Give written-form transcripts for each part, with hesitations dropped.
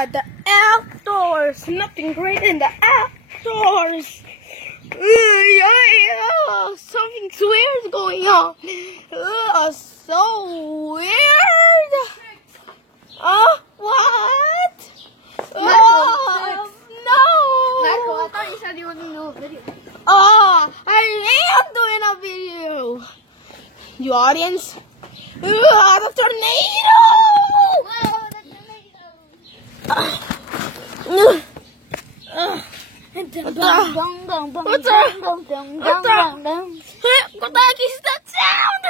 The outdoors. Nothing great in the outdoors. Something weird is going on. So weird. What? No. Marco, I thought you said you wouldn't do a video. I am doing a video. You audience? The tornado! Whoa, the tornado! What the heck is that sound?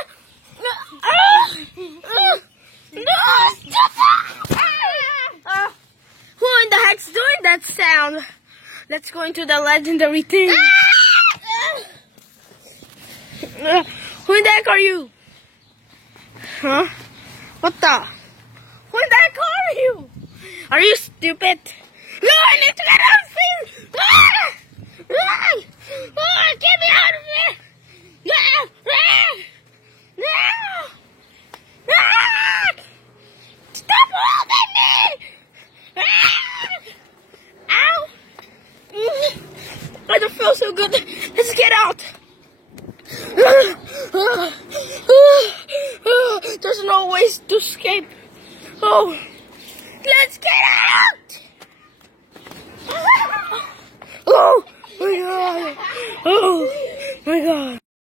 Who in the heck's doing that sound? Let's go into the legendary thing. Who in the heck are you? Huh? What the? Who in the heck are you? Are you stupid? No, I need to get out of here! Get me out of here! Stop holding me! Ow! I don't feel so good. Let's get out. There's no ways to escape. Oh, let's get out! Oh my God! Oh my God!